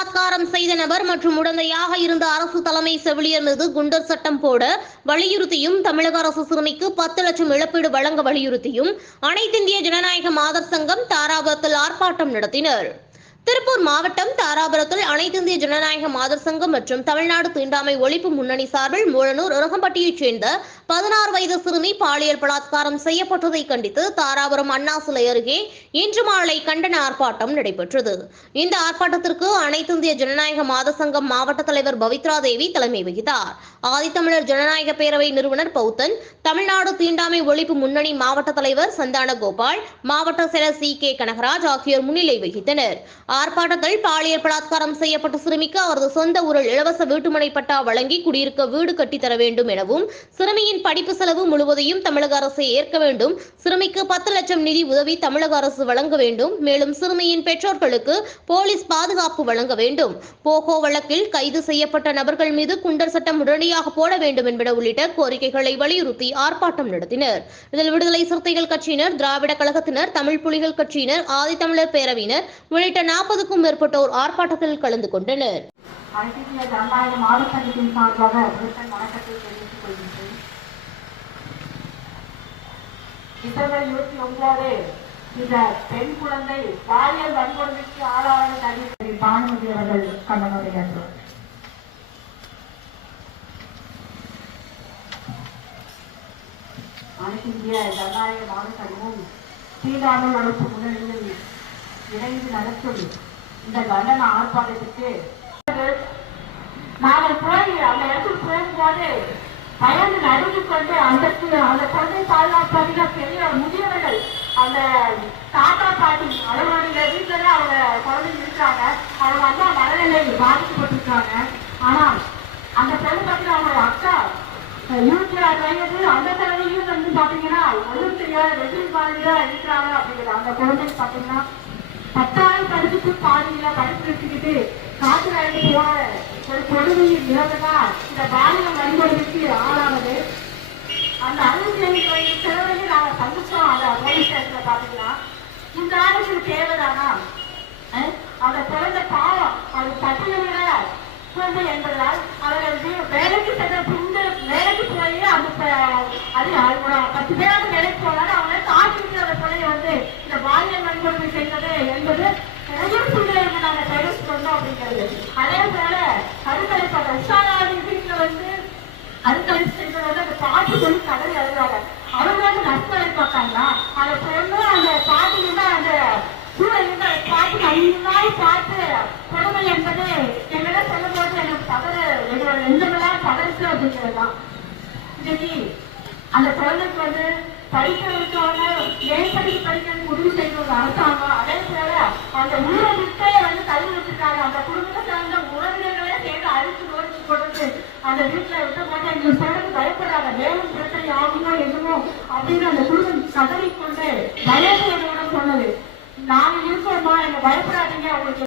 பலாத்காரம் செய்த நபர் மற்றும் உடந்தையாக இருந்த அரசு தலைமை செவிலியர் மீது குண்டர் சட்டம் போட வலியுறுத்தியும் தமிழக அரசு சிறுமிக்கு பத்து லட்சம் இழப்பீடு வழங்க வலியுறுத்தியும் அனைத்திந்திய ஜனநாயக மாதர் சங்கம் தாராபுரத்தில் ஆர்ப்பாட்டம் நடத்தினர். திருப்பூர் மாவட்டம் தாராபுரத்தில் அனைத்திந்திய ஜனநாயக மாதர் சங்கம் மற்றும் தமிழ்நாடு தீண்டாமை ஒழிப்பு முன்னணி சார்பில் மூலனூர் உரகம்பட்டியைச் சேர்ந்த பதினாறு வயது சிறுமி பாலியல் பலாத்காரம் செய்யப்பட்டதை கண்டித்து தாராபுரம் அண்ணா சிலை அருகே இன்று மாலை கண்டன ஆர்ப்பாட்டம் நடைபெற்றது. இந்த ஆர்ப்பாட்டத்திற்கு அனைத்திந்திய ஜனநாயக மாத சங்கம் மாவட்ட தலைவர் பவித்ரா தேவி தலைமை வகித்தார். ஆதித்தமிழர் ஜனநாயக பேரவை நிறுவனர் பௌத்தன் தமிழ்நாடு தீண்டாமை ஒழிப்பு முன்னணி மாவட்ட தலைவர் சந்தான கோபால் மாவட்ட செயலர் சி கே கனகராஜ் ஆகியோர் முன்னிலை வகித்தனர். ஆர்ப்பாட்டத்தில் பாலியல் பலாத்காரம் செய்யப்பட்ட சிறுமிக்கு அவரது சொந்த ஊரில் இலவச வீட்டுமனை பட்டா வழங்கி குடியிருக்க வீடு கட்டித்தர வேண்டும் எனவும் சிறுமியின் படிப்பு செலவு முழுவதையும் தமிழக அரசு ஏற்க வேண்டும். சிறுமிக்கு பத்து லட்சம் நிதி உதவி தமிழக அரசு வழங்க வேண்டும். மேலும் சிறுமியின் பெற்றோர்களுக்கு போலீஸ் பாதுகாப்பு வழங்க வேண்டும். போகோ வழக்கில் கைது செய்யப்பட்ட நபர்கள் மீது குண்டர் சட்டம் உடனடியாக போட வேண்டும் என்பன உள்ளிட்ட கோரிக்கைகளை வலியுறுத்தி ஆர்ப்பாட்டம் நடத்தினர். இதில் விடுதலை சிறுத்தைகள் கட்சியினர் திராவிட கழகத்தினர் தமிழ் புலிகள் கட்சியினர் ஆதித்தமிழர் பேரவையினர் உள்ளிட்ட நாற்பதுக்கும் மேற்பட்டோர் ஆர்ப்பாட்டத்தில் கலந்து கொண்டனர். அனைத்திந்திய ஜனநாயக மாவட்ட சங்கத்தின் சார்பாக வணக்கத்தை தெரிவித்துக் கொள்கின்றேன். டிசம்பர் இருபத்தி ஒன்பது இந்த பெண் குழந்தை பாலியல் வன்கொடுமைக்கு ஆளான தகுதி பானுமதி அவர்கள் கண்டனுரையாற்றுவார் அனைத்திந்திய ஜனநாயக மாவட்ட சங்கமும் தீண்டாமல் ஒழிப்பு முன்னணியில் இணைந்து இந்த கண்டன ஆர்ப்பாட்டத்துக்கு நாங்கள் போய் அந்த இடத்துக்கு போகும்போது பயந்து நடுங்கிக் கொண்டு அந்த அந்த குழந்தை பாதுகாப்பு பெரிய முதியவர்கள் அந்த தாத்தா பாட்டி அவர்களுடைய வீட்டுல அவங்க குழந்தைங்க இருக்காங்க அவங்க அம்மா மனநிலை பாதிக்கப்பட்டிருக்காங்க. ஆனா அந்த பெண் பார்த்தீங்கன்னா அவங்க அக்கா இருபத்தி ஆறு வயது அந்த தலைவியும் வந்து பாத்தீங்கன்னா ஒன்றும் தெரியாத வெற்றி மாதிரியா இருக்கிறாங்க அப்படிங்கிற அந்த குழந்தை பாத்தீங்கன்னா படிச்சுட்டு பாதியில வச்சுக்கிட்டு காற்று வேலைக்கு போன ஒரு கொடுமையின் நிலவுதான் இந்த பாலியல் வன்கொடுமைக்கு ஆளானது. அந்த அறுபத்தி ஐந்து கோயில் சிறுவரையும் நாங்கள் சந்திச்சோம். அந்த போலீஸ் ஸ்டேஷன்ல பாத்தீங்கன்னா இந்த ஆளுக்கு தேவைதானா? அந்த பிறந்த பாவம் அது பட்டியலிட குழந்தை என்பதால் அவர்கள் வேலைக்கு சென்ற பின்னர் வேலைக்கு போய் அந்த அது அவங்க பத்து பேராக வேலைக்கு போனாலும் அவங்க தாக்கிட்டு அந்த பிள்ளைய வந்து இந்த பாலியல் வன்கொடுமை செய்வது என்பது உயிர் சூழ்நிலை நாங்கள் தெரிவித்து பண்ணோம் அப்படிங்கிறது அதே போல கருக்கலைப்பாக உஷாராதி வீட்டுல வந்து அருக்கழிப்பு செஞ்சது வந்து அந்த பாட்டு சொல்லி கடல் எழுதுவாங்க அவங்க வந்து நஷ்டம் பார்த்தாங்களா? அந்த பொண்ணு அந்த பாட்டி அந்த கூட இருந்த பாட்டி நல்லாய் பார்த்து கொடுமை என்பது எங்களை சொல்லும் போது எனக்கு தவறு எங்களோட நெஞ்சமெல்லாம் பதறுச்சு அப்படிங்கிறது தான் இன்னைக்கு அந்த குழந்தைக்கு வந்து படிக்க மேற்படிப்பு படிக்கணும் முடிவு செய்யணும் அரசாங்கம் அதே போல அந்த ஊரை விட்டே வந்து தள்ளி வச்சிருக்காங்க. அந்த குடும்பத்தை சார்ந்த உறவினர்களே சேர்ந்து அழிச்சு நோக்கி கொடுத்து அந்த வீட்டுல விட்டு மாட்டேன் இந்த சொல்றது பயப்படுறாங்க மேலும் பிரச்சனை ஆகுமோ என்னமோ அப்படின்னு அந்த குடும்பம் கதறிக்கொண்டு பயந்து சொன்னது. நாங்க இருக்கோமா எங்க பயப்படாதீங்க. அவங்களுக்கு